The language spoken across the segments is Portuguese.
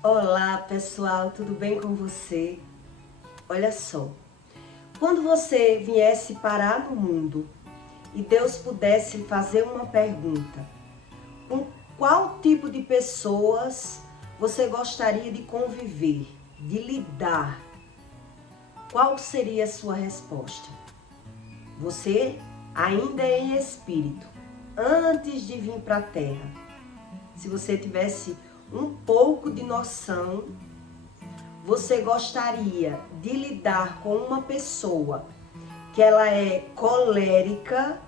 Olá pessoal, tudo bem com você? Olha só, quando você viesse parar no mundo e Deus pudesse fazer uma pergunta, com qual tipo de pessoas você gostaria de conviver, de lidar? Qual seria a sua resposta? Você ainda é em espírito, antes de vir para a Terra. Se você tivesse um pouco de noção, você gostaria de lidar com uma pessoa que ela é colérica,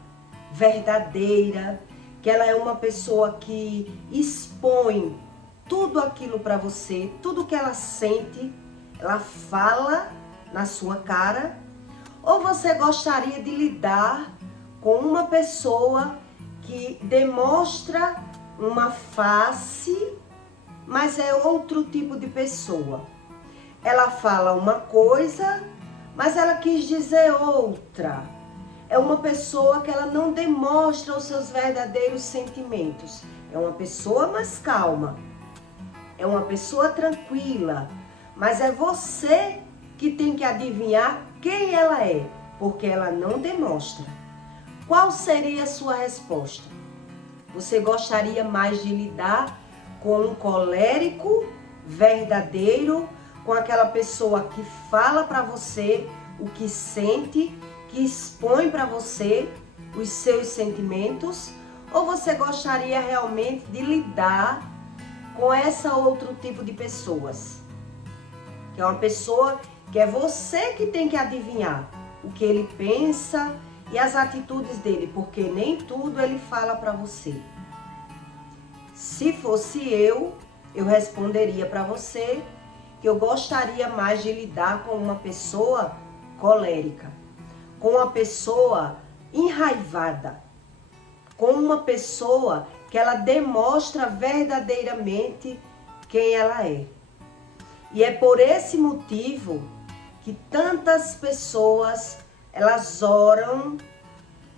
verdadeira, que ela é uma pessoa que expõe tudo aquilo para você, tudo que ela sente, ela fala na sua cara? Ou você gostaria de lidar com uma pessoa que demonstra uma face, mas é outro tipo de pessoa? Ela fala uma coisa, mas ela quis dizer outra. É uma pessoa que ela não demonstra os seus verdadeiros sentimentos. É uma pessoa mais calma. É uma pessoa tranquila. Mas é você que tem que adivinhar quem ela é, porque ela não demonstra. Qual seria a sua resposta? Você gostaria mais de lidar com um colérico verdadeiro, com aquela pessoa que fala para você o que sente, que expõe para você os seus sentimentos? Ou você gostaria realmente de lidar com essa outro tipo de pessoas? Que é uma pessoa que é você que tem que adivinhar o que ele pensa e as atitudes dele, porque nem tudo ele fala para você. Se fosse eu responderia para você que eu gostaria mais de lidar com uma pessoa colérica, com uma pessoa enraivada, com uma pessoa que ela demonstra verdadeiramente quem ela é. E é por esse motivo que tantas pessoas, elas oram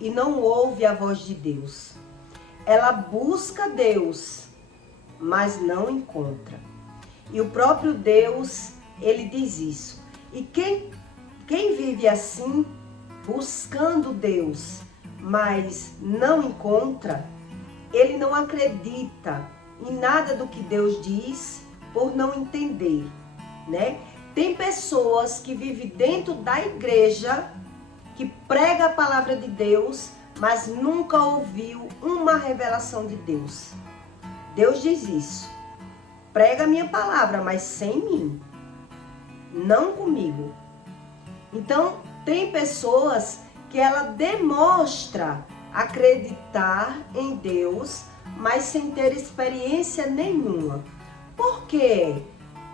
e não ouvem a voz de Deus. Ela busca Deus, mas não encontra. E o próprio Deus, ele diz isso. E quem vive assim, buscando Deus, mas não encontra, ele não acredita em nada do que Deus diz por não entender, né? Tem pessoas que vivem dentro da igreja, que prega a palavra de Deus, mas nunca ouviu uma revelação de Deus. Deus diz isso. Prega a minha palavra, mas sem mim. Não comigo. Então, tem pessoas que ela demonstra acreditar em Deus, mas sem ter experiência nenhuma. Por que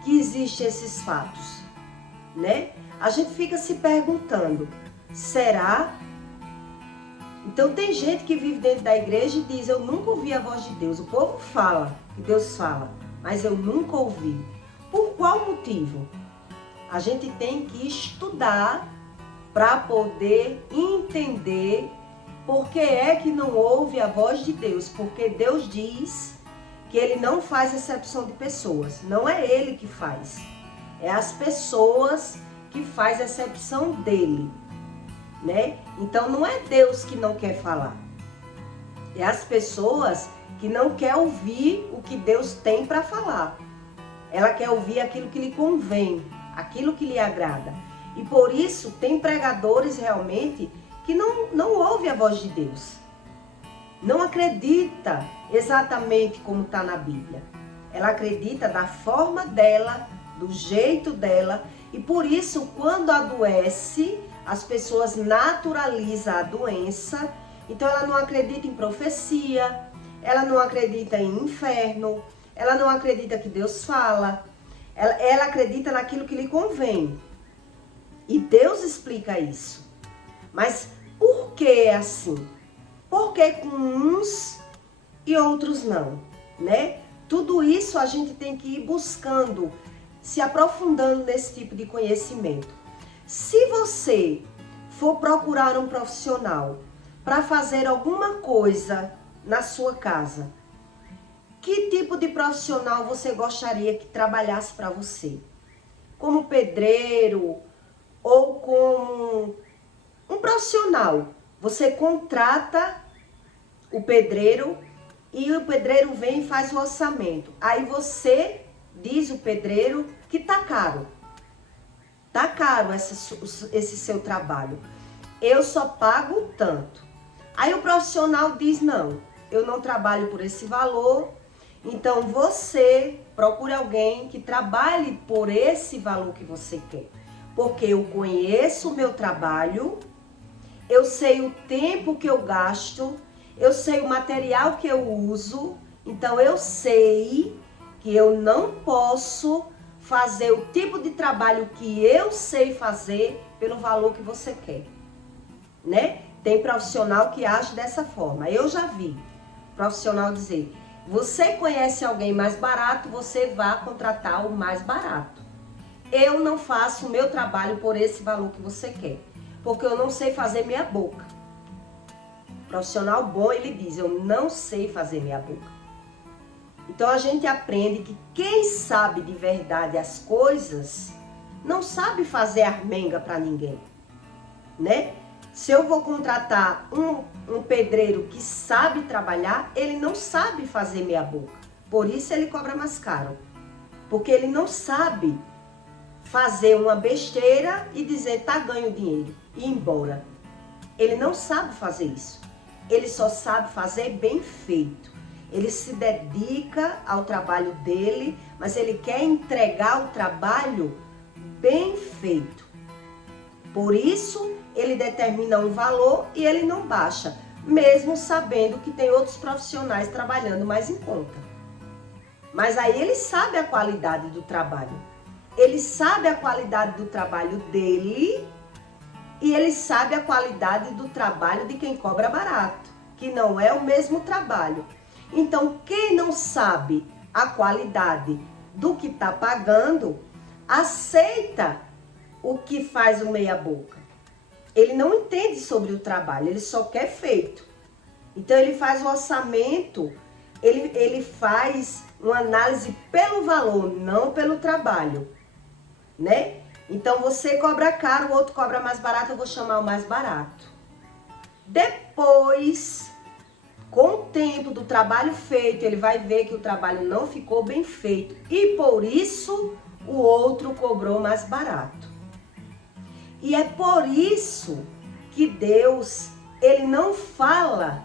existem esses fatos, né? A gente fica se perguntando, será? Então tem gente que vive dentro da igreja e diz, eu nunca ouvi a voz de Deus. O povo fala que Deus fala, mas eu nunca ouvi. Por qual motivo? A gente tem que estudar para poder entender por que é que não ouve a voz de Deus. Porque Deus diz que Ele não faz exceção de pessoas. Não é Ele que faz. É as pessoas que faz exceção dEle, né? Então não é Deus que não quer falar. É as pessoas que não quer ouvir o que Deus tem para falar. Ela quer ouvir aquilo que lhe convém, aquilo que lhe agrada. E por isso tem pregadores realmente que não ouvem a voz de Deus. Não acredita exatamente como está na Bíblia. Ela acredita da forma dela, do jeito dela. E por isso, quando adoece, as pessoas naturalizam a doença. Então ela não acredita em profecia, ela não acredita em inferno, ela não acredita que Deus fala, ela acredita naquilo que lhe convém. E Deus explica isso. Mas por que é assim? Por que com uns e outros não, né? Tudo isso a gente tem que ir buscando, se aprofundando nesse tipo de conhecimento. Se você for procurar um profissional para fazer alguma coisa na sua casa, que tipo de profissional você gostaria que trabalhasse para você? Como pedreiro ou como um profissional? Você contrata o pedreiro e o pedreiro vem e faz o orçamento. Aí você diz o pedreiro que tá caro. Tá caro esse seu trabalho. Eu só pago tanto. Aí o profissional diz, não, eu não trabalho por esse valor. Então você procure alguém que trabalhe por esse valor que você quer. Porque eu conheço o meu trabalho, eu sei o tempo que eu gasto, eu sei o material que eu uso, então eu sei que eu não posso fazer o tipo de trabalho que eu sei fazer pelo valor que você quer, né? Tem profissional que age dessa forma. Eu já vi profissional dizer, você conhece alguém mais barato, você vá contratar o mais barato. Eu não faço o meu trabalho por esse valor que você quer, porque eu não sei fazer meia boca. Profissional bom, ele diz, eu não sei fazer meia boca. Então a gente aprende que quem sabe de verdade as coisas, não sabe fazer armenga para ninguém, né? Se eu vou contratar um pedreiro que sabe trabalhar, ele não sabe fazer meia boca. Por isso ele cobra mais caro. Porque ele não sabe fazer uma besteira e dizer tá ganho dinheiro e ir embora. Ele não sabe fazer isso. Ele só sabe fazer bem feito. Ele se dedica ao trabalho dele, mas ele quer entregar o trabalho bem feito. Por isso, ele determina um valor e ele não baixa, mesmo sabendo que tem outros profissionais trabalhando mais em conta. Mas aí ele sabe a qualidade do trabalho. Ele sabe a qualidade do trabalho dele e ele sabe a qualidade do trabalho de quem cobra barato, que não é o mesmo trabalho. Então, quem não sabe a qualidade do que está pagando, aceita o que faz o meia boca. Ele não entende sobre o trabalho, ele só quer feito. Então, ele faz o orçamento, ele faz uma análise pelo valor, não pelo trabalho, né? Então, você cobra caro, o outro cobra mais barato, eu vou chamar o mais barato. Depois, com o tempo do trabalho feito, ele vai ver que o trabalho não ficou bem feito e por isso o outro cobrou mais barato. E é por isso que Deus, ele não fala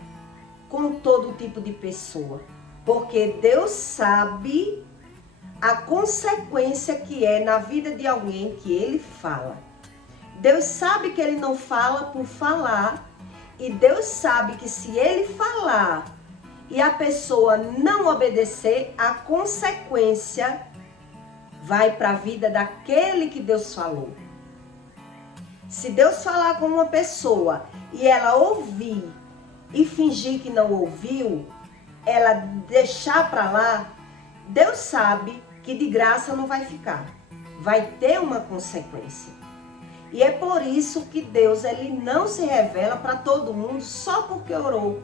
com todo tipo de pessoa, porque Deus sabe a consequência que é na vida de alguém que ele fala. Deus sabe que ele não fala por falar, e Deus sabe que se ele falar e a pessoa não obedecer, a consequência vai para a vida daquele que Deus falou. Se Deus falar com uma pessoa e ela ouvir e fingir que não ouviu, ela deixar para lá, Deus sabe que de graça não vai ficar. Vai ter uma consequência. E é por isso que Deus, ele não se revela para todo mundo só porque orou.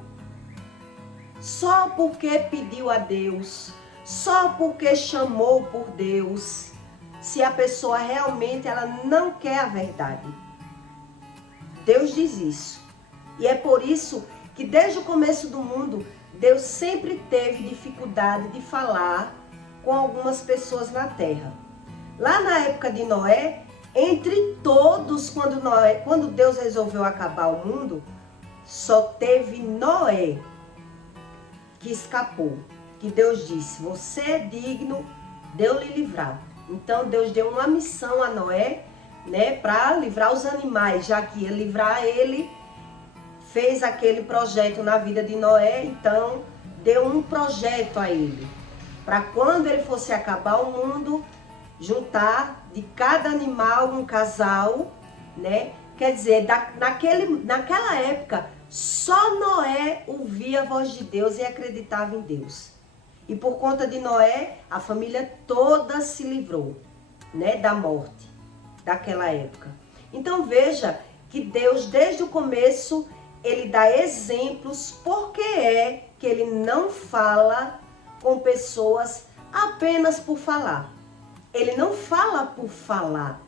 Só porque pediu a Deus. Só porque chamou por Deus. Se a pessoa realmente ela não quer a verdade. Deus diz isso. E é por isso que desde o começo do mundo, Deus sempre teve dificuldade de falar com algumas pessoas na terra. Lá na época de Noé, entre todos, quando Deus resolveu acabar o mundo, só teve Noé que escapou. Que Deus disse, você é digno de eu lhe livrar. Então Deus deu uma missão a Noé, né, para livrar os animais, já que ia livrar ele, fez aquele projeto na vida de Noé, então deu um projeto a ele, para quando ele fosse acabar o mundo, juntar de cada animal um casal, né? Quer dizer, naquela época, só Noé ouvia a voz de Deus e acreditava em Deus. E por conta de Noé, a família toda se livrou, né, da morte daquela época. Então veja que Deus, desde o começo, ele dá exemplos porque é que ele não fala com pessoas apenas por falar. Ele não fala por falar.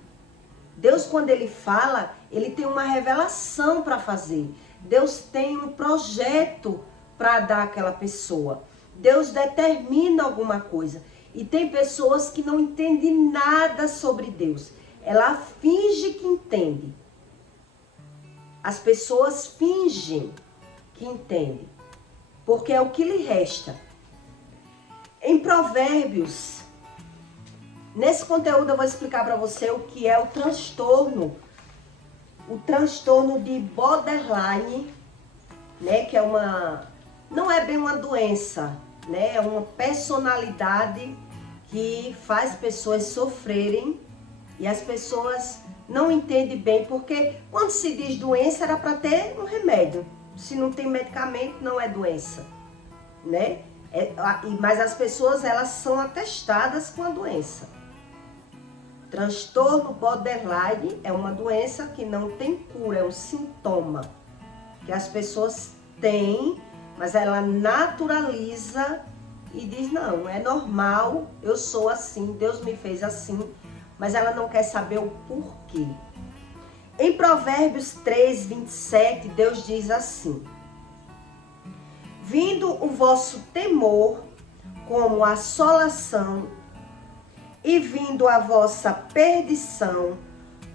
Deus, quando ele fala, ele tem uma revelação para fazer. Deus tem um projeto para dar àquela pessoa. Deus determina alguma coisa. E tem pessoas que não entendem nada sobre Deus. Ela finge que entende. As pessoas fingem que entendem, porque é o que lhe resta. Em Provérbios, nesse conteúdo eu vou explicar para você o que é o transtorno de borderline, né, que é não é bem uma doença, né, é uma personalidade que faz pessoas sofrerem e as pessoas não entendem bem, porque quando se diz doença era para ter um remédio. Se não tem medicamento, não é doença, né? Mas as pessoas, elas são atestadas com a doença. Transtorno borderline é uma doença que não tem cura, é um sintoma que as pessoas têm, mas ela naturaliza e diz, não, é normal, eu sou assim, Deus me fez assim, mas ela não quer saber o porquê. Em Provérbios 3, 27, Deus diz assim: vindo o vosso temor como assolação, e vindo a vossa perdição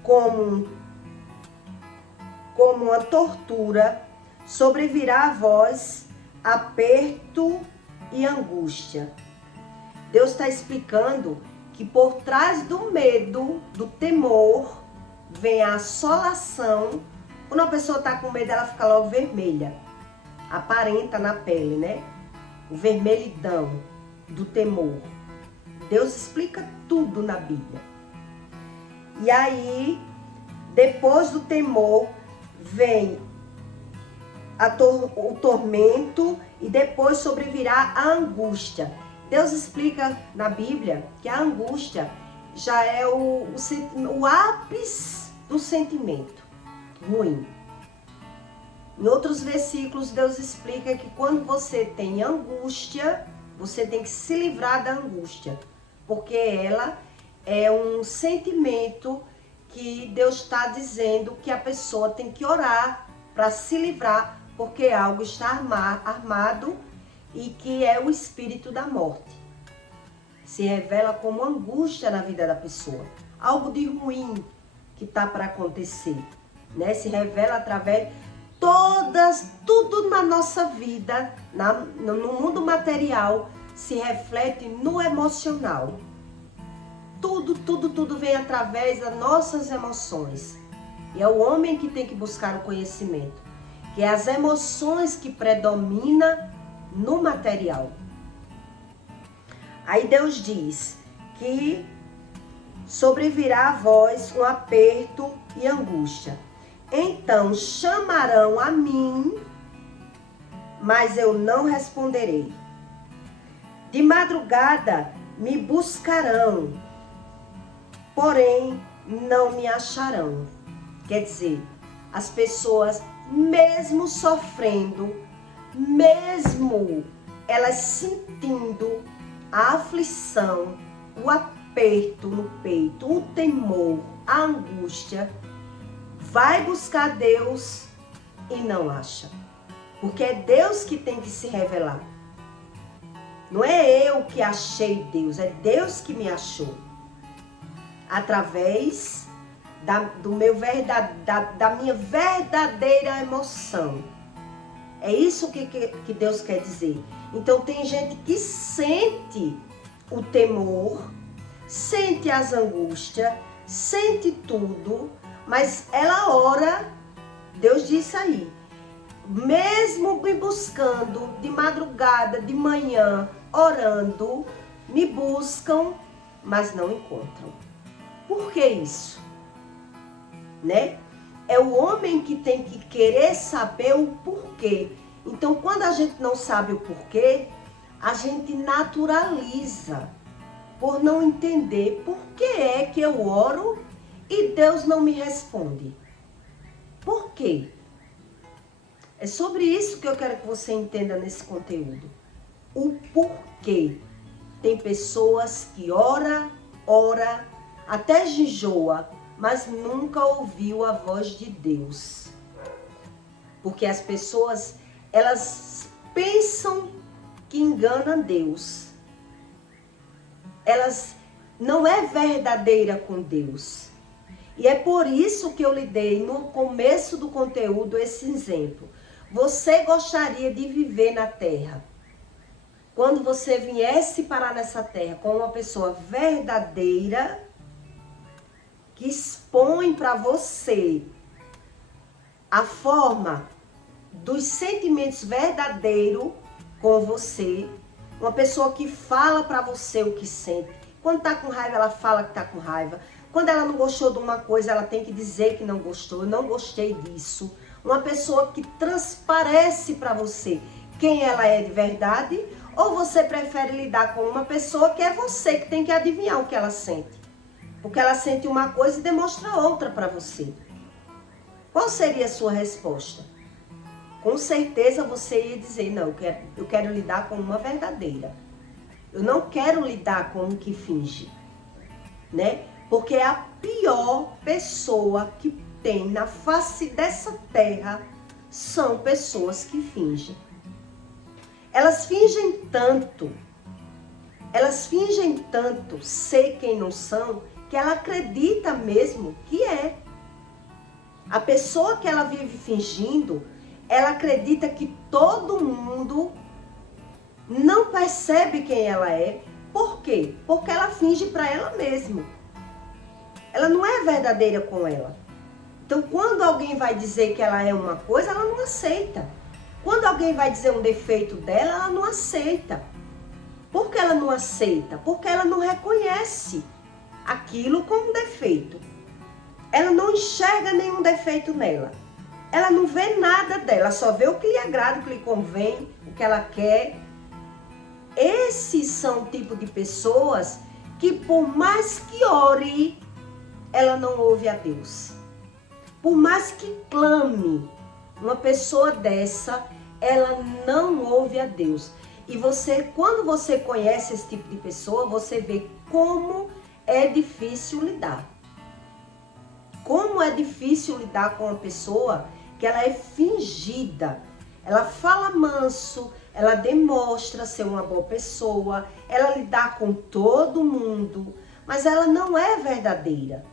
como uma tortura, sobrevirá a vós aperto e angústia. Deus está explicando que por trás do medo, do temor, vem a assolação. Quando a pessoa está com medo, ela fica logo vermelha. Aparenta na pele, né? O vermelhidão do temor. Deus explica tudo na Bíblia. E aí, depois do temor, vem o tormento e depois sobrevirá a angústia. Deus explica na Bíblia que a angústia já é o ápice do sentimento ruim. Em outros versículos, Deus explica que quando você tem angústia, você tem que se livrar da angústia, porque ela é um sentimento que Deus está dizendo que a pessoa tem que orar para se livrar, porque algo está armado e que é o espírito da morte. Se revela como angústia na vida da pessoa, algo de ruim que está para acontecer, né? Se revela através tudo na nossa vida, no mundo material, se reflete no emocional. Tudo vem através das nossas emoções. E é o homem que tem que buscar o conhecimento, que é as emoções que predominam no material. Aí Deus diz que sobrevirá a vós um aperto e angústia. Então chamarão a mim, mas eu não responderei. De madrugada me buscarão, porém não me acharão. Quer dizer, as pessoas, mesmo sofrendo, mesmo elas sentindo a aflição, o aperto no peito, o temor, a angústia, vai buscar Deus e não acha. Porque é Deus que tem que se revelar. Não é eu que achei Deus, é Deus que me achou. Através da minha verdadeira emoção. É isso que Deus quer dizer. Então tem gente que sente o temor, sente as angústias, sente tudo, mas ela ora, Deus disse aí, mesmo me buscando de madrugada, de manhã, orando, me buscam, mas não encontram. Por que isso? Né? É o homem que tem que querer saber o porquê. Então, quando a gente não sabe o porquê, a gente naturaliza por não entender por que é que eu oro e Deus não me responde. Por quê? É sobre isso que eu quero que você entenda nesse conteúdo. o porquê. Tem pessoas que ora, até jejua, mas nunca ouviu a voz de Deus. Porque as pessoas, elas pensam que enganam Deus. Elas não é verdadeira com Deus. E é por isso que eu lhe dei no começo do conteúdo esse exemplo. Você gostaria de viver na terra? Quando você viesse parar nessa terra com uma pessoa verdadeira, que expõe para você a forma dos sentimentos verdadeiros com você, uma pessoa que fala para você o que sente. Quando tá com raiva, ela fala que tá com raiva. Quando ela não gostou de uma coisa, ela tem que dizer que não gostou. Eu não gostei disso. Uma pessoa que transparece para você quem ela é de verdade, ou você prefere lidar com uma pessoa que é você que tem que adivinhar o que ela sente? Porque ela sente uma coisa e demonstra outra para você. Qual seria a sua resposta? Com certeza você ia dizer, não, eu quero lidar com uma verdadeira. Eu não quero lidar com um que finge, né? Porque é a pior pessoa que tem na face dessa terra são pessoas que fingem. Elas fingem tanto ser quem não são, que ela acredita mesmo que é. A pessoa que ela vive fingindo, ela acredita que todo mundo não percebe quem ela é. Por quê? Porque ela finge para ela mesma. Ela não é verdadeira com ela. Então, quando alguém vai dizer que ela é uma coisa, ela não aceita. Quando alguém vai dizer um defeito dela, ela não aceita. Por que ela não aceita? Porque ela não reconhece aquilo como defeito. Ela não enxerga nenhum defeito nela. Ela não vê nada dela, só vê o que lhe agrada, o que lhe convém, o que ela quer. Esses são o tipo de pessoas que, por mais que ore, ela não ouve a Deus. Por mais que clame, uma pessoa dessa, ela não ouve a Deus. E você, quando você conhece esse tipo de pessoa, você vê como é difícil lidar. Como é difícil lidar com uma pessoa que ela é fingida. Ela fala manso, ela demonstra ser uma boa pessoa, ela lidar com todo mundo, mas ela não é verdadeira.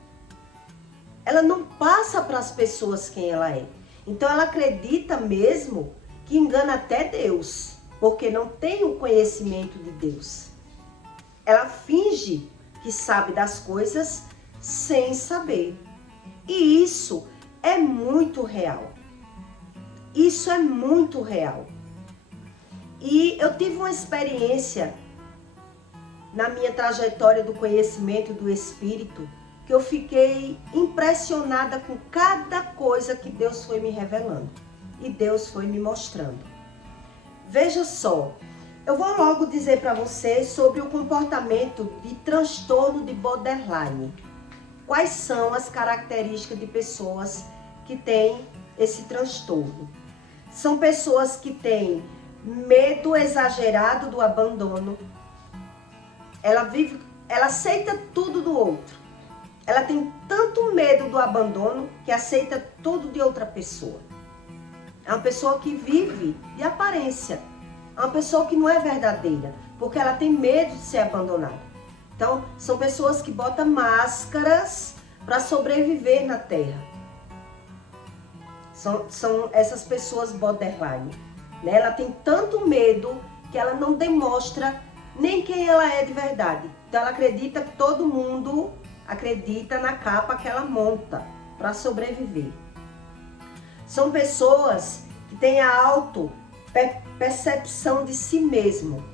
Ela não passa para as pessoas quem ela é. Então ela acredita mesmo que engana até Deus, porque não tem o conhecimento de Deus. Ela finge que sabe das coisas sem saber. E isso é muito real. Isso é muito real. E eu tive uma experiência na minha trajetória do conhecimento do Espírito, que eu fiquei impressionada com cada coisa que Deus foi me revelando e Deus foi me mostrando. Veja só, eu vou logo dizer para vocês sobre o comportamento de transtorno de borderline. Quais são as características de pessoas que têm esse transtorno? São pessoas que têm medo exagerado do abandono. Ela aceita tudo do outro. Ela tem tanto medo do abandono que aceita tudo de outra pessoa. É uma pessoa que vive de aparência. É uma pessoa que não é verdadeira, porque ela tem medo de ser abandonada. Então, são pessoas que botam máscaras para sobreviver na Terra. São essas pessoas borderline, né? Ela tem tanto medo que ela não demonstra nem quem ela é de verdade. Então, ela acredita que todo mundo acredita na capa que ela monta para sobreviver. São pessoas que têm a auto-percepção de si mesmo.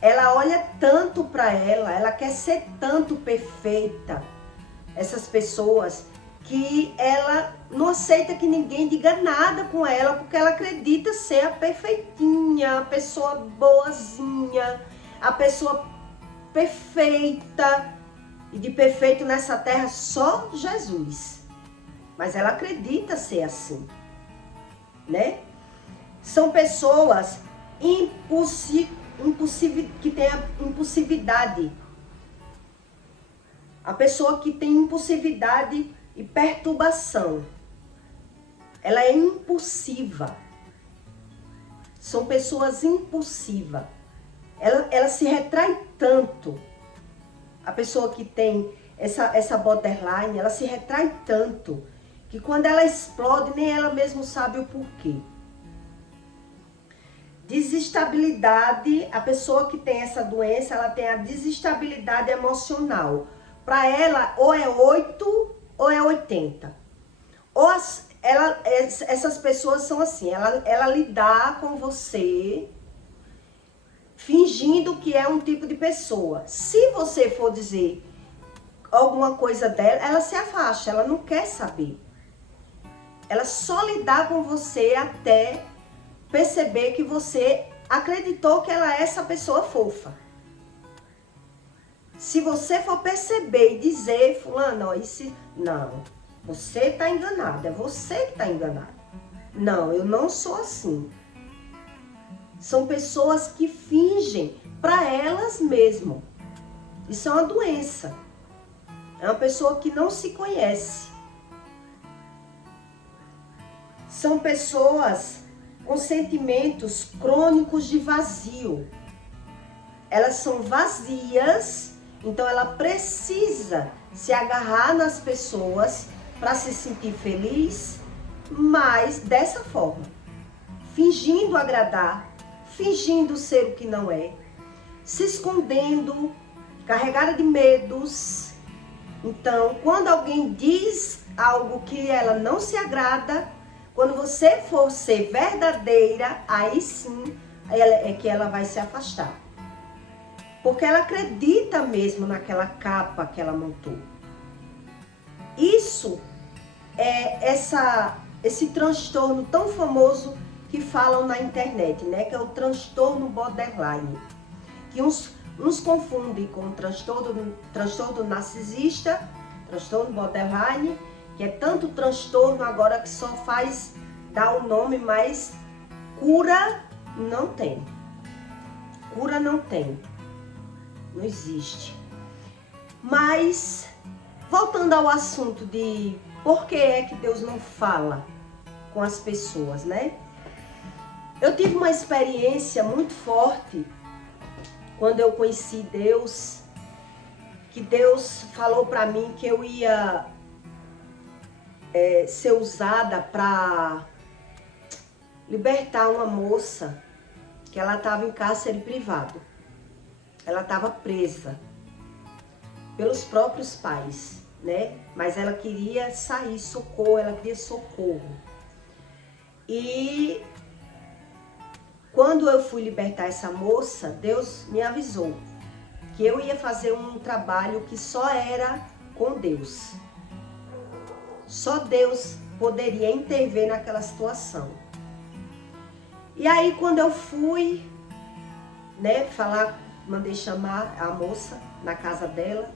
Ela olha tanto para ela quer ser tanto perfeita. Essas pessoas que ela não aceita que ninguém diga nada com ela, porque ela acredita ser a perfeitinha, a pessoa boazinha, a pessoa perfeita. E de perfeito nessa terra só Jesus. Mas ela acredita ser assim, né? São pessoas que tem a impulsividade. A pessoa que tem impulsividade e perturbação. Ela é impulsiva. São pessoas impulsivas. Ela se retrai tanto. A pessoa que tem essa borderline, ela se retrai tanto que quando ela explode, nem ela mesma sabe o porquê. Desestabilidade, a pessoa que tem essa doença, ela tem a desestabilidade emocional. Para ela, ou é 8 ou é 80. Essas pessoas são assim, ela lidar com você fingindo que é um tipo de pessoa. Se você for dizer alguma coisa dela, ela se afasta, ela não quer saber. Ela só lidar com você até perceber que você acreditou que ela é essa pessoa fofa. Se você for perceber e dizer, fulano, não, você está enganado, é você que está enganado. Não, eu não sou assim. São pessoas que fingem para elas mesmas. Isso é uma doença. É uma pessoa que não se conhece. São pessoas com sentimentos crônicos de vazio. Elas são vazias, então ela precisa se agarrar nas pessoas para se sentir feliz, mas dessa forma, fingindo agradar, fingindo ser o que não é, se escondendo, carregada de medos. Então, quando alguém diz algo que ela não se agrada, quando você for ser verdadeira, aí sim é que ela vai se afastar. Porque ela acredita mesmo naquela capa que ela montou. Isso é esse transtorno tão famoso que falam na internet, né? Que é o transtorno borderline. Que uns confundem com o transtorno narcisista, transtorno borderline, que é tanto transtorno agora que só faz dar o nome, mas cura não tem. Cura não tem. Não existe. Mas, voltando ao assunto de por que é que Deus não fala com as pessoas, né? Eu tive uma experiência muito forte quando eu conheci Deus, que Deus falou para mim que eu ia ser usada para libertar uma moça que ela estava em cárcere privado. Ela estava presa pelos próprios pais, né? Mas ela queria sair, socorro, ela queria socorro. E quando eu fui libertar essa moça, Deus me avisou que eu ia fazer um trabalho que só era com Deus. Só Deus poderia intervir naquela situação. E aí quando eu fui, né, mandei chamar a moça na casa dela,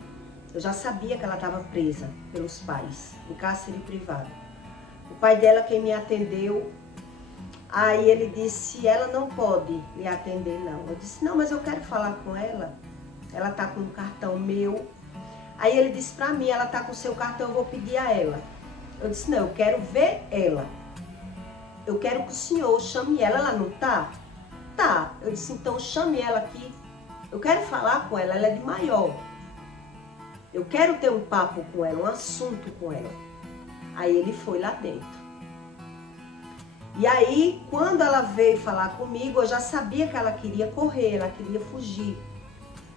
eu já sabia que ela estava presa pelos pais, em cárcere privado. O pai dela quem me atendeu, aí ele disse, ela não pode me atender não. Eu disse, não, mas eu quero falar com ela, ela tá com um cartão meu. Aí ele disse pra mim, ela tá com o seu cartão, eu vou pedir a ela. Eu disse, não, eu quero ver ela. Eu quero que o senhor chame ela. Ela não tá? Tá. Eu disse, então chame ela aqui. Eu quero falar com ela, ela é de maior. Eu quero ter um papo com ela, um assunto com ela. Aí ele foi lá dentro. E aí, quando ela veio falar comigo, eu já sabia que ela queria correr, ela queria fugir.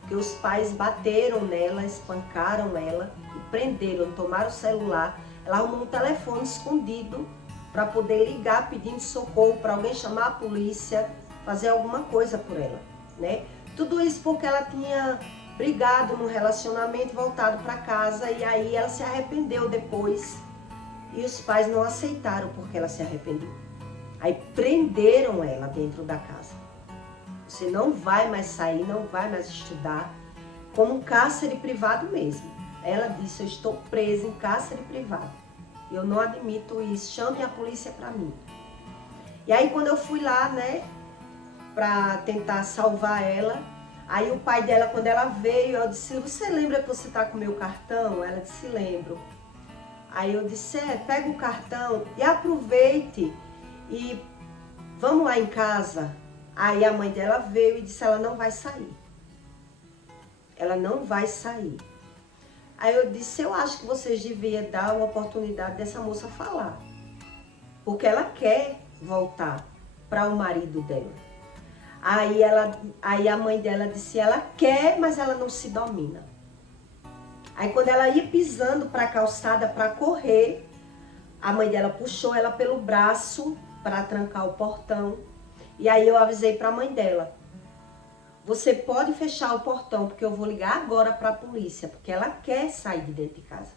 Porque os pais bateram nela, espancaram ela e prenderam, tomaram o celular. Ela arrumou um telefone escondido para poder ligar pedindo socorro, para alguém chamar a polícia, fazer alguma coisa por ela, né? Tudo isso porque ela tinha brigado no relacionamento, voltado para casa, e aí ela se arrependeu depois. E os pais não aceitaram porque ela se arrependeu. Aí prenderam ela dentro da casa. Você não vai mais sair, não vai mais estudar, como um cárcere privado mesmo. Ela disse, eu estou presa em cárcere privado. Eu não admito isso, chame a polícia para mim. E aí quando eu fui lá, né, para tentar salvar ela. Aí o pai dela, quando ela veio, eu disse, você lembra que você tá com o meu cartão? Ela disse, lembro. Aí eu disse, pega o cartão e aproveite e vamos lá em casa. Aí a mãe dela veio e disse, ela não vai sair. Ela não vai sair. Aí eu disse, eu acho que vocês deviam dar uma oportunidade dessa moça falar. Porque ela quer voltar para o marido dela. Aí a mãe dela disse, ela quer, mas ela não se domina. Aí quando ela ia pisando para a calçada para correr, a mãe dela puxou ela pelo braço para trancar o portão. E aí eu avisei para a mãe dela, você pode fechar o portão, porque eu vou ligar agora para a polícia, porque ela quer sair de dentro de casa.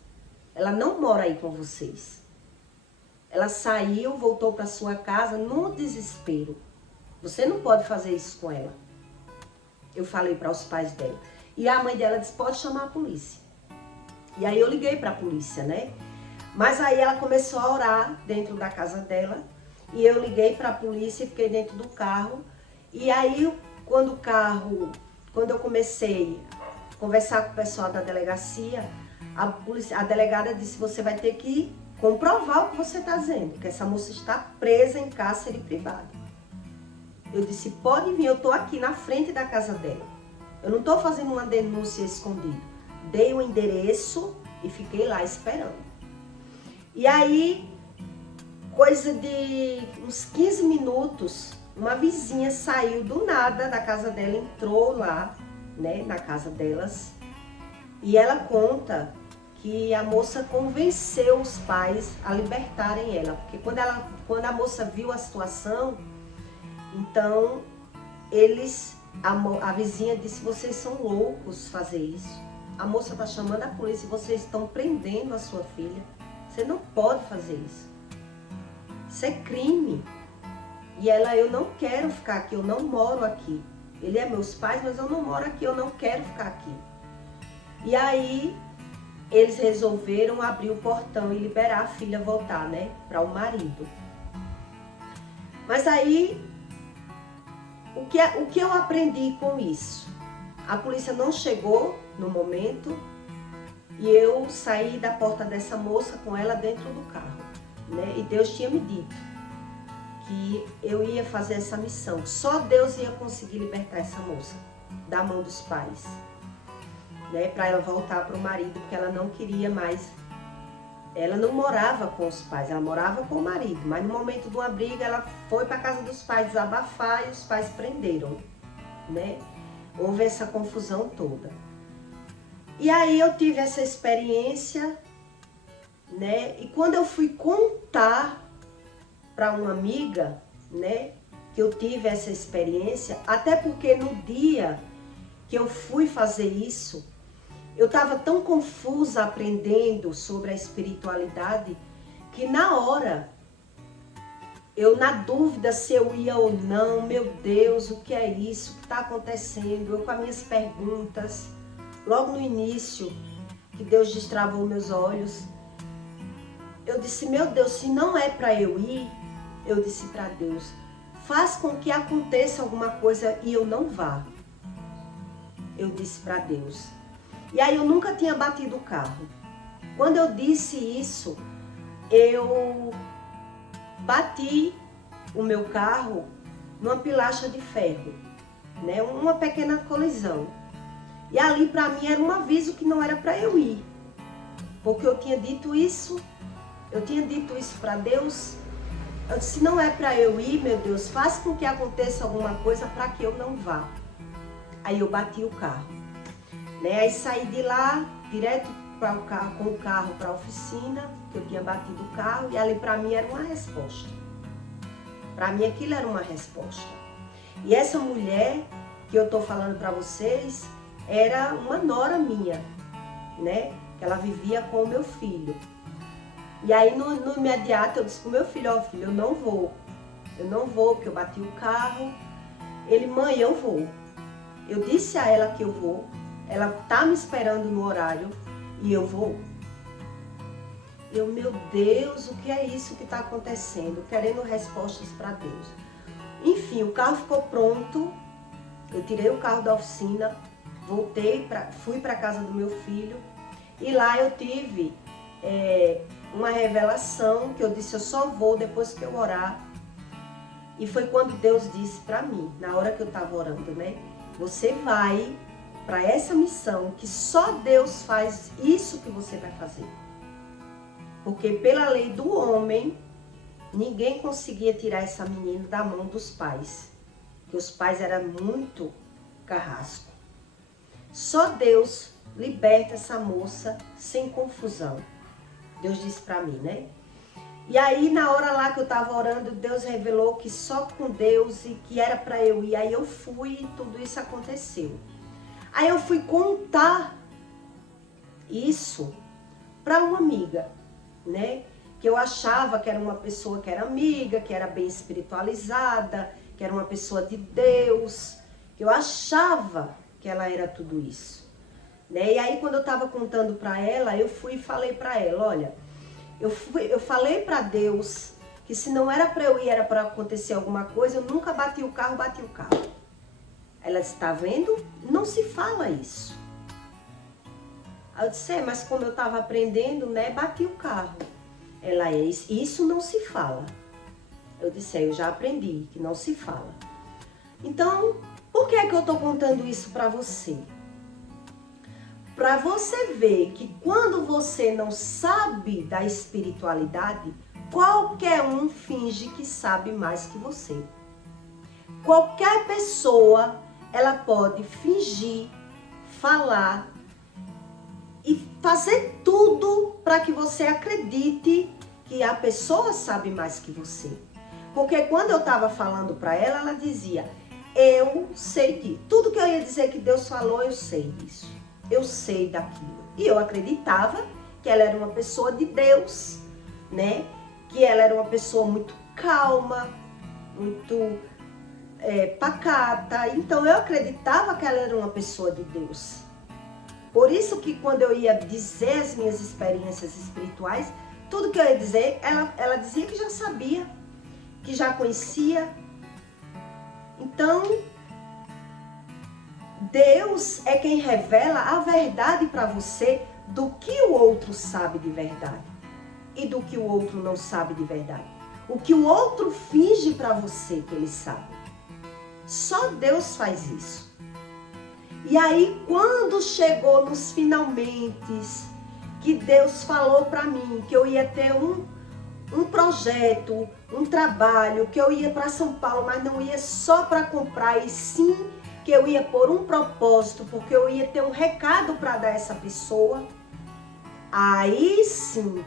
Ela não mora aí com vocês. Ela saiu, voltou para sua casa no desespero. Você não pode fazer isso com ela. Eu falei para os pais dela. E a mãe dela disse, pode chamar a polícia. E aí eu liguei para a polícia, né? Mas aí ela começou a orar dentro da casa dela. E eu liguei para a polícia e fiquei dentro do carro. E aí, quando eu comecei a conversar com o pessoal da delegacia, a delegada disse, você vai ter que comprovar o que você está dizendo, que essa moça está presa em cárcere privado. Eu disse, pode vir, eu estou aqui na frente da casa dela. Eu não estou fazendo uma denúncia escondida. Dei o endereço e fiquei lá esperando. E aí, coisa de uns 15 minutos, uma vizinha saiu do nada da casa dela, entrou lá, né, na casa delas. E ela conta que a moça convenceu os pais a libertarem ela. Porque quando a moça viu a situação, então a vizinha disse, vocês são loucos fazer isso. A moça está chamando a polícia e vocês estão prendendo a sua filha. Você não pode fazer isso. Isso é crime. E ela, eu não quero ficar aqui, eu não moro aqui. Ele é meus pais, mas eu não moro aqui, eu não quero ficar aqui. E aí, eles resolveram abrir o portão e liberar a filha voltar, né, para o marido. Mas aí, o que eu aprendi com isso? A polícia não chegou no momento e eu saí da porta dessa moça com ela dentro do carro, né? E Deus tinha me dito que eu ia fazer essa missão. Só Deus ia conseguir libertar essa moça da mão dos pais, né? Para ela voltar para o marido, porque ela não queria mais. Ela não morava com os pais, ela morava com o marido. Mas no momento de uma briga, ela foi para a casa dos pais desabafar e os pais prenderam, né? Houve essa confusão toda. E aí eu tive essa experiência, né? E quando eu fui contar para uma amiga, né, que eu tive essa experiência, até porque no dia que eu fui fazer isso, eu estava tão confusa aprendendo sobre a espiritualidade, que na hora, eu na dúvida se eu ia ou não, meu Deus, o que é isso, o que está acontecendo? Eu com as minhas perguntas, logo no início, que Deus destravou meus olhos, eu disse, meu Deus, se não é para eu ir, eu disse para Deus, faz com que aconteça alguma coisa e eu não vá. Eu disse para Deus. E aí eu nunca tinha batido o carro. Quando eu disse isso, eu bati o meu carro numa pilastra de ferro, né? Uma pequena colisão. E ali para mim era um aviso que não era para eu ir. Porque eu tinha dito isso para Deus. Eu disse, não é para eu ir, meu Deus, faz com que aconteça alguma coisa para que eu não vá. Aí eu bati o carro, né? Aí saí de lá, direto com o carro para a oficina, que eu tinha batido o carro, e ali para mim era uma resposta. Para mim aquilo era uma resposta. E essa mulher que eu estou falando para vocês, era uma nora minha, né? Que ela vivia com o meu filho. E aí no imediato eu disse pro meu filho, ó filho, eu não vou, porque eu bati o carro. Ele, mãe, eu vou. Eu disse a ela que eu vou, ela tá me esperando no horário e eu vou. Eu, meu Deus, o que é isso que está acontecendo? Querendo respostas para Deus. Enfim, o carro ficou pronto, eu tirei o carro da oficina, fui para casa do meu filho e lá eu tive uma revelação que eu disse, eu só vou depois que eu orar. E foi quando Deus disse para mim, na hora que eu estava orando, né? Você vai para essa missão que só Deus faz isso que você vai fazer. Porque pela lei do homem, ninguém conseguia tirar essa menina da mão dos pais. Porque os pais eram muito carrasco. Só Deus liberta essa moça sem confusão. Deus disse para mim, né? E aí, na hora lá que eu estava orando, Deus revelou que só com Deus e que era para eu ir. Aí eu fui e tudo isso aconteceu. Aí eu fui contar isso para uma amiga, né? Que eu achava que era uma pessoa que era amiga, que era bem espiritualizada, que era uma pessoa de Deus. Que eu achava que ela era tudo isso, né? E aí, quando eu estava contando para ela, eu fui e falei para ela, olha... Eu falei para Deus que se não era para eu ir, era para acontecer alguma coisa, eu nunca bati o carro. Ela disse, tá vendo? Não se fala isso. Aí eu disse, mas como eu estava aprendendo, né, bati o carro. Ela, isso não se fala. Eu disse, eu já aprendi que não se fala. Então, por que é que eu estou contando isso para você? Para você ver que quando você não sabe da espiritualidade, qualquer um finge que sabe mais que você. Qualquer pessoa, ela pode fingir, falar e fazer tudo para que você acredite que a pessoa sabe mais que você. Porque quando eu estava falando para ela, ela dizia, eu sei disso. Tudo que eu ia dizer que Deus falou, eu sei disso. Eu sei daquilo. E eu acreditava que ela era uma pessoa de Deus, né? Que ela era uma pessoa muito calma, muito pacata. Então eu acreditava que ela era uma pessoa de Deus. Por isso que quando eu ia dizer as minhas experiências espirituais, tudo que eu ia dizer, ela dizia que já sabia, que já conhecia. Então... Deus é quem revela a verdade para você do que o outro sabe de verdade e do que o outro não sabe de verdade. O que o outro finge para você que ele sabe. Só Deus faz isso. E aí, quando chegou nos finalmente, que Deus falou para mim que eu ia ter um projeto, um trabalho, que eu ia para São Paulo, mas não ia só para comprar, e sim que eu ia por um propósito, porque eu ia ter um recado para dar a essa pessoa. Aí sim,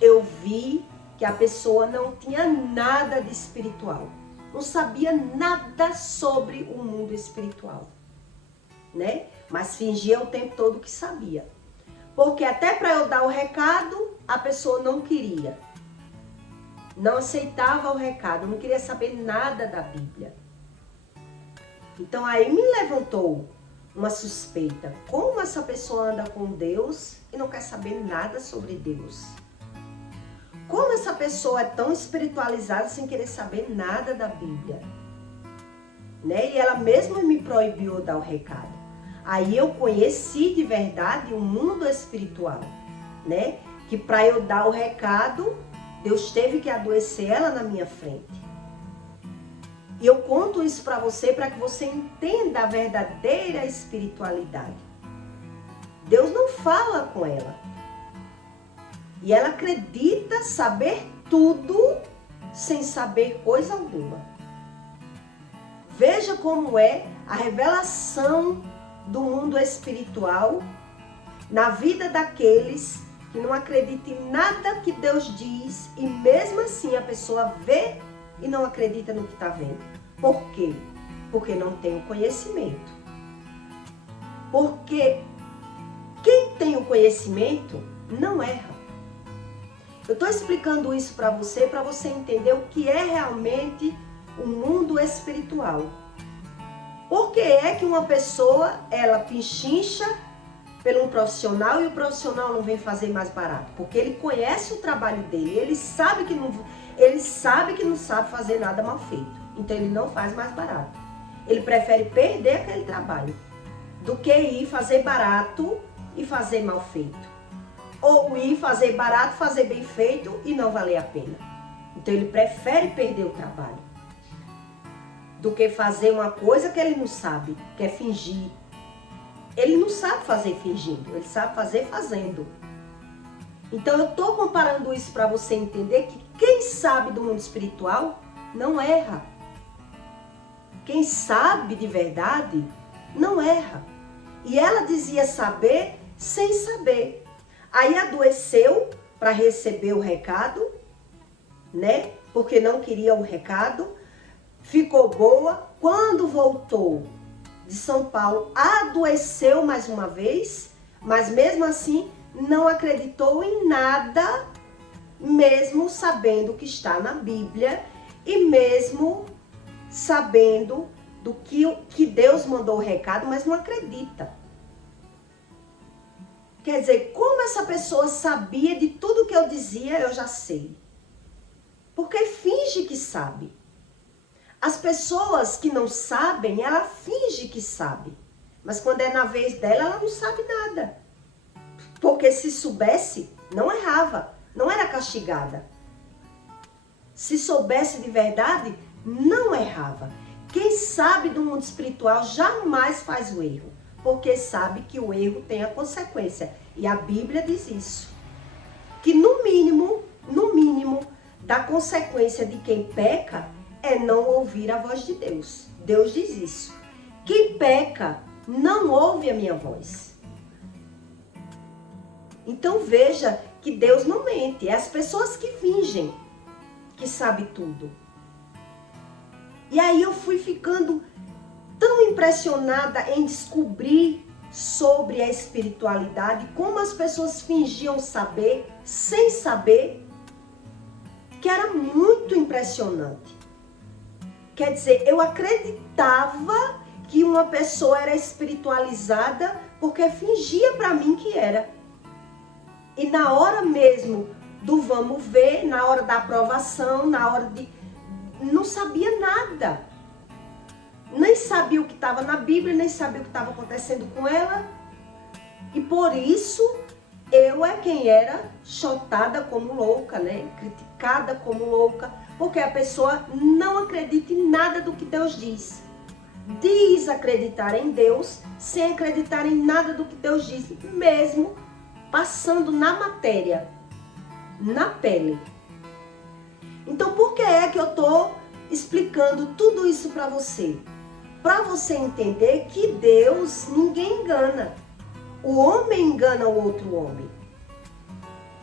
eu vi que a pessoa não tinha nada de espiritual. Não sabia nada sobre o mundo espiritual, né? Mas fingia o tempo todo que sabia. Porque até para eu dar o recado, a pessoa não queria. Não aceitava o recado, não queria saber nada da Bíblia. Então aí me levantou uma suspeita. Como essa pessoa anda com Deus e não quer saber nada sobre Deus? Como essa pessoa é tão espiritualizada sem querer saber nada da Bíblia? Né? E ela mesma me proibiu dar o recado. Aí eu conheci de verdade o mundo espiritual, né? Que para eu dar o recado, Deus teve que adoecer ela na minha frente. E eu conto isso para você para que você entenda a verdadeira espiritualidade. Deus não fala com ela. E ela acredita saber tudo sem saber coisa alguma. Veja como é a revelação do mundo espiritual na vida daqueles que não acreditam em nada que Deus diz e mesmo assim a pessoa vê e não acredita no que está vendo. Por quê? Porque não tem o conhecimento. Porque quem tem o conhecimento não erra. Eu estou explicando isso para você entender o que é realmente o mundo espiritual. Por que é que uma pessoa, ela pinchincha pelo um profissional e o profissional não vem fazer mais barato? Porque ele conhece o trabalho dele, ele sabe que não sabe fazer nada mal feito. Então ele não faz mais barato. Ele prefere perder aquele trabalho do que ir fazer barato e fazer mal feito. Ou ir fazer barato, fazer bem feito e não valer a pena. Então ele prefere perder o trabalho do que fazer uma coisa que ele não sabe, que é fingir. Ele não sabe fazer fingindo, ele sabe fazer fazendo. Então eu estou comparando isso para você entender que quem sabe do mundo espiritual não erra. Quem sabe de verdade não erra. E ela dizia saber sem saber. Aí adoeceu para receber o recado, né? Porque não queria o recado. Ficou boa. Quando voltou de São Paulo, adoeceu mais uma vez, mas mesmo assim não acreditou em nada, mesmo sabendo que está na Bíblia e mesmo sabendo do que Deus mandou o recado, mas não acredita. Quer dizer, como essa pessoa sabia de tudo que eu dizia, eu já sei. Porque finge que sabe. As pessoas que não sabem, ela finge que sabe. Mas quando é na vez dela, ela não sabe nada. Porque se soubesse, não errava, não era castigada. Se soubesse de verdade, não errava. Quem sabe do mundo espiritual jamais faz o erro, porque sabe que o erro tem a consequência. E a Bíblia diz isso. Que no mínimo, da consequência de quem peca é não ouvir a voz de Deus. Deus diz isso. Quem peca não ouve a minha voz. Então veja que Deus não mente. É as pessoas que fingem que sabem tudo. E aí eu fui ficando tão impressionada em descobrir sobre a espiritualidade, como as pessoas fingiam saber, sem saber, que era muito impressionante. Quer dizer, eu acreditava que uma pessoa era espiritualizada porque fingia para mim que era. E na hora mesmo do vamos ver, na hora da aprovação, na hora de... não sabia nada. Nem sabia o que estava na Bíblia, nem sabia o que estava acontecendo com ela. E por isso, eu é quem era chotada como louca, né? Criticada como louca, porque a pessoa não acredita em nada do que Deus diz. Diz acreditar em Deus, sem acreditar em nada do que Deus diz, mesmo passando na matéria, na pele. Então, por que é que eu estou explicando tudo isso para você? Para você entender que Deus ninguém engana. O homem engana o outro homem.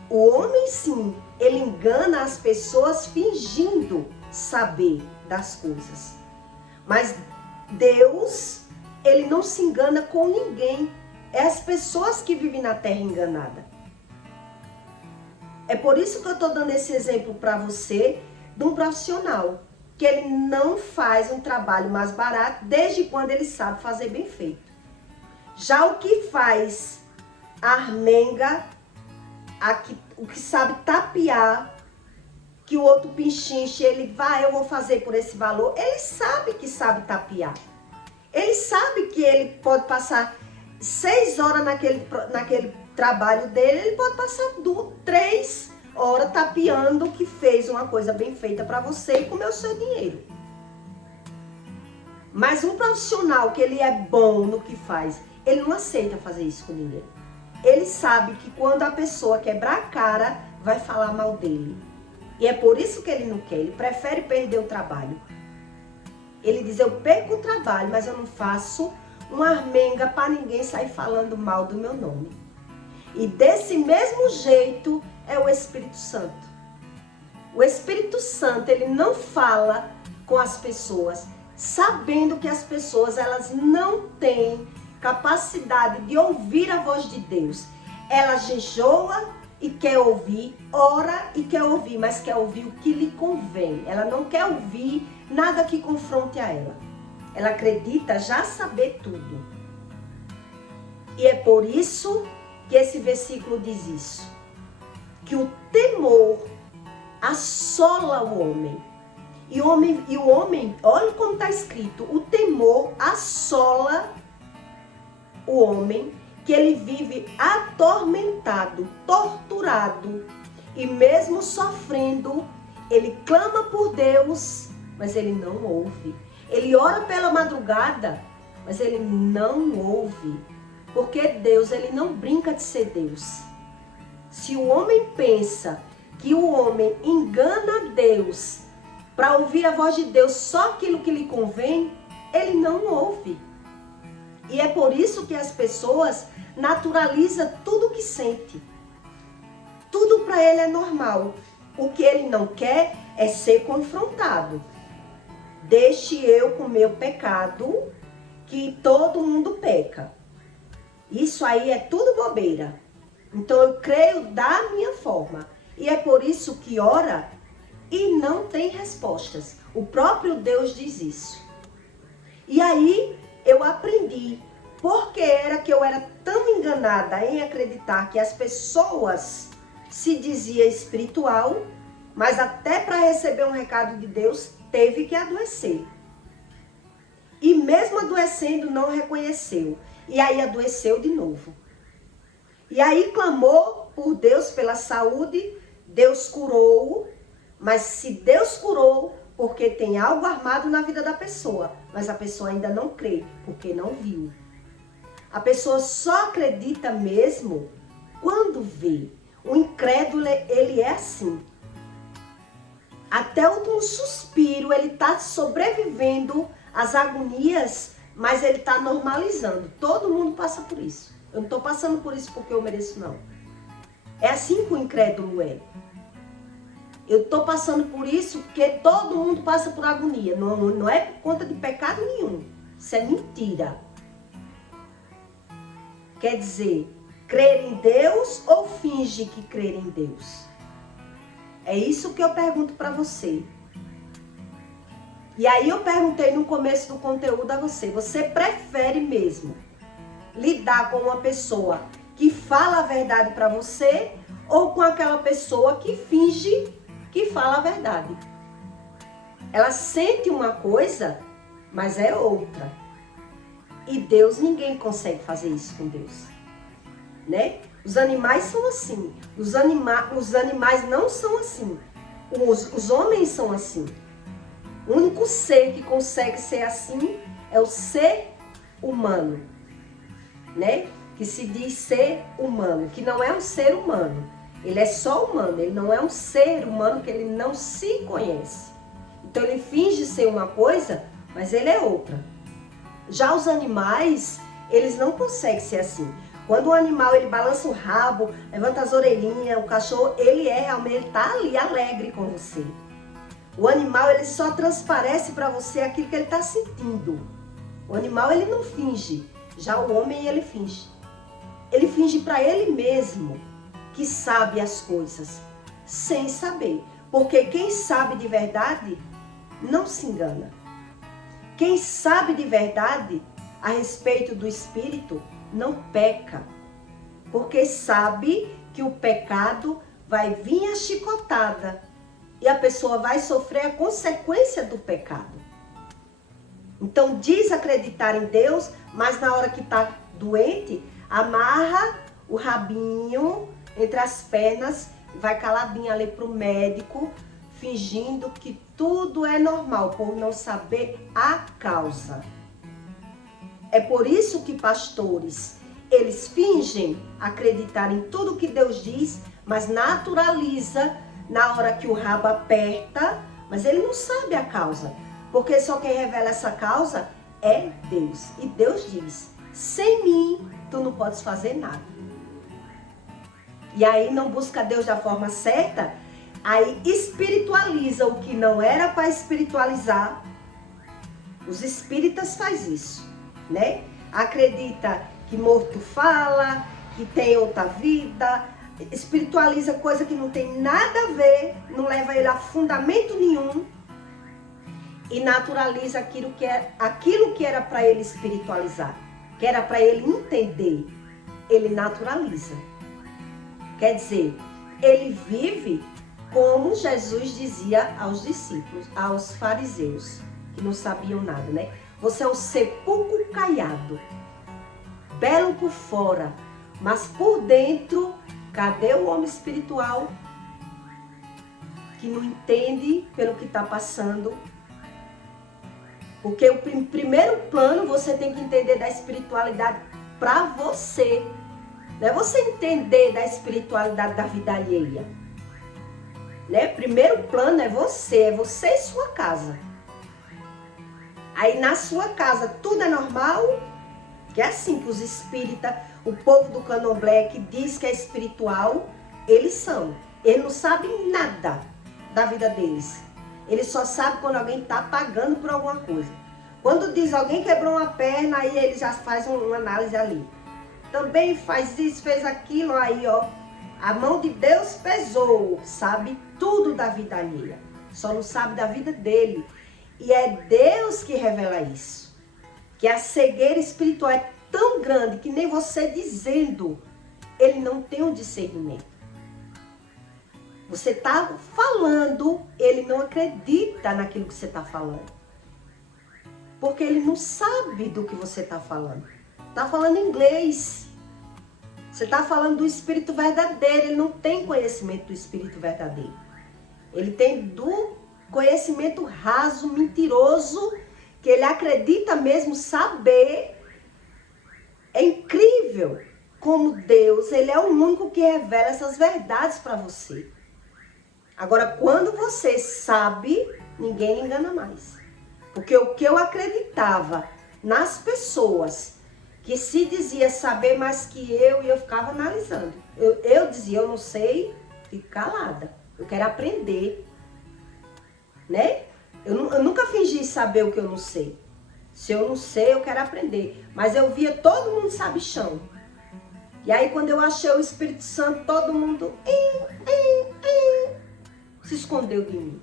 O homem, sim, ele engana as pessoas fingindo saber das coisas. Mas Deus, ele não se engana com ninguém. É as pessoas que vivem na terra enganada. É por isso que eu estou dando esse exemplo para você de um profissional, que ele não faz um trabalho mais barato desde quando ele sabe fazer bem feito. Já o que faz armenga, o que sabe tapear, que o outro pinchinche, ele vai, eu vou fazer por esse valor, ele sabe que sabe tapear. Ele sabe que ele pode passar 6 horas naquele trabalho dele, ele pode passar 3 horas tapeando que fez uma coisa bem feita para você e comer o seu dinheiro. Mas um profissional que ele é bom no que faz, ele não aceita fazer isso com ninguém. Ele sabe que quando a pessoa quebrar a cara, vai falar mal dele. E é por isso que ele não quer, ele prefere perder o trabalho. Ele diz, eu perco o trabalho, mas eu não faço uma armenga para ninguém sair falando mal do meu nome. E desse mesmo jeito é o Espírito Santo. O Espírito Santo, ele não fala com as pessoas, sabendo que as pessoas, elas não têm capacidade de ouvir a voz de Deus. Ela jejua e quer ouvir, ora e quer ouvir, mas quer ouvir o que lhe convém. Ela não quer ouvir nada que confronte a ela. Ela acredita já saber tudo. E é por isso que esse versículo diz isso. Que o temor assola o homem. E o homem, olha como está escrito, o temor assola o homem, que ele vive atormentado, torturado, e mesmo sofrendo, ele clama por Deus, mas ele não ouve. Ele ora pela madrugada, mas ele não ouve. Porque Deus, ele não brinca de ser Deus. Se o homem pensa que o homem engana Deus para ouvir a voz de Deus só aquilo que lhe convém, ele não ouve. E é por isso que as pessoas naturalizam tudo que sente. Tudo para ele é normal. O que ele não quer é ser confrontado. Deixe eu com o meu pecado, que todo mundo peca. Isso aí é tudo bobeira. Então eu creio da minha forma. E é por isso que ora e não tem respostas. O próprio Deus diz isso. E aí eu aprendi. Porque era que eu era tão enganada em acreditar que as pessoas se diziam espiritual, mas até para receber um recado de Deus teve que adoecer. E mesmo adoecendo não reconheceu. E aí adoeceu de novo. E aí clamou por Deus pela saúde, Deus curou-o, mas se Deus curou, porque tem algo armado na vida da pessoa, mas a pessoa ainda não crê, porque não viu. A pessoa só acredita mesmo quando vê. O incrédulo, ele é assim. Até o último suspiro, ele está sobrevivendo às agonias, mas ele está normalizando. Todo mundo passa por isso. Eu não estou passando por isso porque eu mereço, não. É assim que o incrédulo é. Eu estou passando por isso porque todo mundo passa por agonia. Não é por conta de pecado nenhum. Isso é mentira. Quer dizer, crer em Deus ou finge que crer em Deus? É isso que eu pergunto para você. E aí eu perguntei no começo do conteúdo a você. Você prefere mesmo lidar com uma pessoa que fala a verdade para você ou com aquela pessoa que finge que fala a verdade? Ela sente uma coisa, mas é outra. E Deus, ninguém consegue fazer isso com Deus, né? Os animais são assim. Os animais não são assim. Os homens são assim. O único ser que consegue ser assim é o ser humano, né? Que se diz ser humano, que não é um ser humano. Ele é só humano, ele não é um ser humano, que ele não se conhece. Então ele finge ser uma coisa, mas ele é outra. Já os animais, eles não conseguem ser assim. Quando o animal, ele balança o rabo, levanta as orelhinhas, o cachorro, ele realmente, ele tá ali alegre com você. O animal, ele só transparece para você aquilo que ele tá sentindo. O animal, ele não finge. Já o homem, ele finge. Ele finge para ele mesmo que sabe as coisas, sem saber. Porque quem sabe de verdade, não se engana. Quem sabe de verdade a respeito do Espírito não peca, porque sabe que o pecado vai vir a chicotada e a pessoa vai sofrer a consequência do pecado. Então diz acreditar em Deus, mas na hora que está doente, amarra o rabinho entre as pernas e vai caladinho ali para o médico, fingindo que tudo é normal, por não saber a causa. É por isso que pastores, eles fingem acreditar em tudo que Deus diz, mas naturaliza na hora que o rabo aperta, mas ele não sabe a causa, porque só quem revela essa causa é Deus. E Deus diz, sem mim, tu não podes fazer nada. E aí não busca Deus da forma certa, aí espiritualiza o que não era para espiritualizar. Os espíritas fazem isso, né? Acredita que morto fala, que tem outra vida, espiritualiza coisa que não tem nada a ver, não leva ele a fundamento nenhum e naturaliza aquilo que era para ele espiritualizar, que era para ele entender, ele naturaliza. Quer dizer, ele vive como Jesus dizia aos discípulos, aos fariseus, que não sabiam nada, né? Você é um sepulcro caiado, belo por fora, mas por dentro, cadê o homem espiritual que não entende pelo que está passando? Porque o primeiro plano você tem que entender da espiritualidade para você. Não é você entender da espiritualidade da vida alheia. Né? Primeiro plano é você e sua casa. Aí na sua casa tudo é normal, que é assim que os espíritas, o povo do candomblé que diz que é espiritual, eles são. Eles não sabem nada da vida deles. Eles só sabem quando alguém está pagando por alguma coisa. Quando diz alguém quebrou uma perna, aí ele já faz uma análise ali. Também faz isso, fez aquilo, aí ó. A mão de Deus pesou, sabe tudo da vida alheia. Só não sabe da vida dele. E é Deus que revela isso. Que a cegueira espiritual é tão grande que nem você dizendo, ele não tem um discernimento. Você está falando, ele não acredita naquilo que você está falando. Porque ele não sabe do que você está falando. Está falando inglês. Você está falando do Espírito verdadeiro. Ele não tem conhecimento do Espírito verdadeiro. Ele tem do conhecimento raso, mentiroso, que ele acredita mesmo saber. É incrível como Deus, ele é o único que revela essas verdades para você. Agora, quando você sabe, ninguém lhe engana mais. Porque o que eu acreditava nas pessoas que se dizia saber mais que eu, e eu ficava analisando. Eu dizia, eu não sei, fico calada. Eu quero aprender. Né? Eu nunca fingi saber o que eu não sei. Se eu não sei, eu quero aprender. Mas eu via todo mundo sabichão. E aí, quando eu achei o Espírito Santo, todo mundo se escondeu de mim.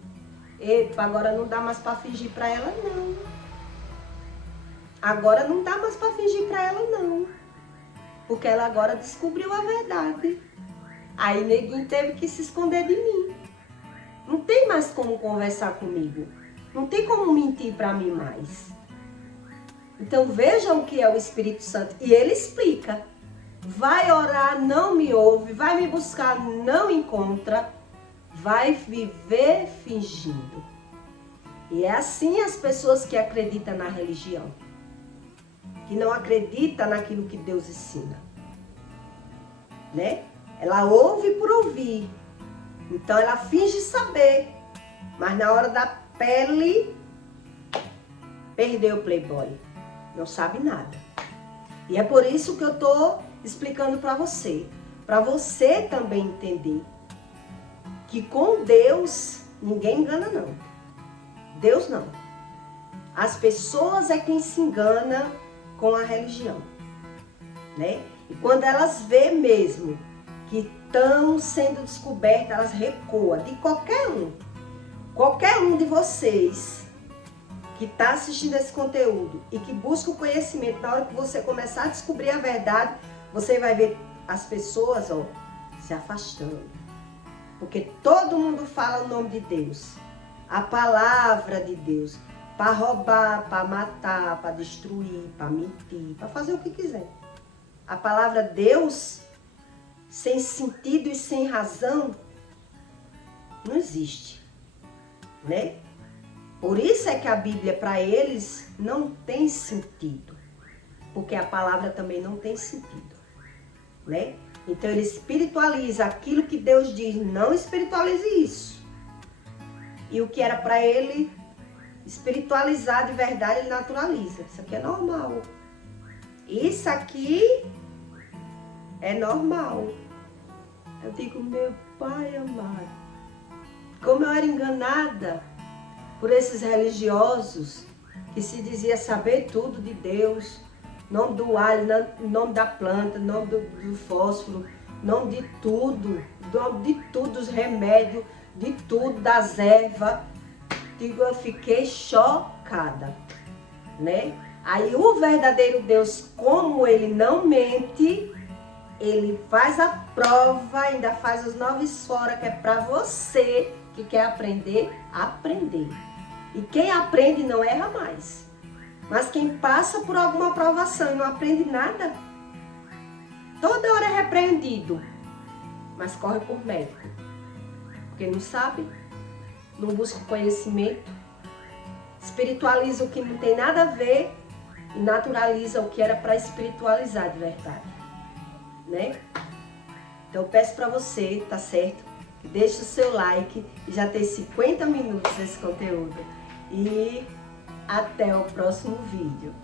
Epa, agora não dá mais para fingir para ela, não. Agora não dá mais para fingir para ela, não. Porque ela agora descobriu a verdade. Aí neguinho teve que se esconder de mim. Não tem mais como conversar comigo. Não tem como mentir para mim mais. Então vejam o que é o Espírito Santo. E ele explica. Vai orar, não me ouve. Vai me buscar, não encontra. Vai viver fingindo. E é assim as pessoas que acreditam na religião. Que não acreditam naquilo que Deus ensina. Né? Ela ouve por ouvir. Então ela finge saber. Mas na hora da pele, perdeu o playboy. Não sabe nada. E é por isso que eu estou explicando para você. Para você também entender. Que com Deus, ninguém engana não. Deus não. As pessoas é quem se engana com a religião. Né? E quando elas vê mesmo que estão sendo descobertas, elas recuam de qualquer um. Qualquer um de vocês que está assistindo esse conteúdo e que busca o conhecimento, na hora que você começar a descobrir a verdade, você vai ver as pessoas se afastando. Porque todo mundo fala o nome de Deus, a palavra de Deus, para roubar, para matar, para destruir, para mentir, para fazer o que quiser. A palavra Deus, sem sentido e sem razão, não existe, né? Por isso é que a Bíblia para eles não tem sentido, porque a palavra também não tem sentido, né? Então ele espiritualiza aquilo que Deus diz, não espiritualize isso. E o que era para ele espiritualizar de verdade, ele naturaliza. Isso aqui é normal. Isso aqui é normal. Eu digo, meu Pai amado, como eu era enganada por esses religiosos que se dizia saber tudo de Deus, nome do alho, nome da planta, nome do fósforo, nome de tudo, dos remédios, de tudo, das ervas. Digo, eu fiquei chocada, né? Aí o verdadeiro Deus, como ele não mente, ele faz a prova, ainda faz os 9 fora, que é para você que quer aprender, aprender. E quem aprende não erra mais. Mas quem passa por alguma aprovação e não aprende nada, toda hora é repreendido, mas corre por médico. Porque não sabe, não busca conhecimento, espiritualiza o que não tem nada a ver e naturaliza o que era para espiritualizar de verdade, né? Então eu peço para você, tá certo? Que deixe o seu like, e já tem 50 minutos esse conteúdo. E até o próximo vídeo.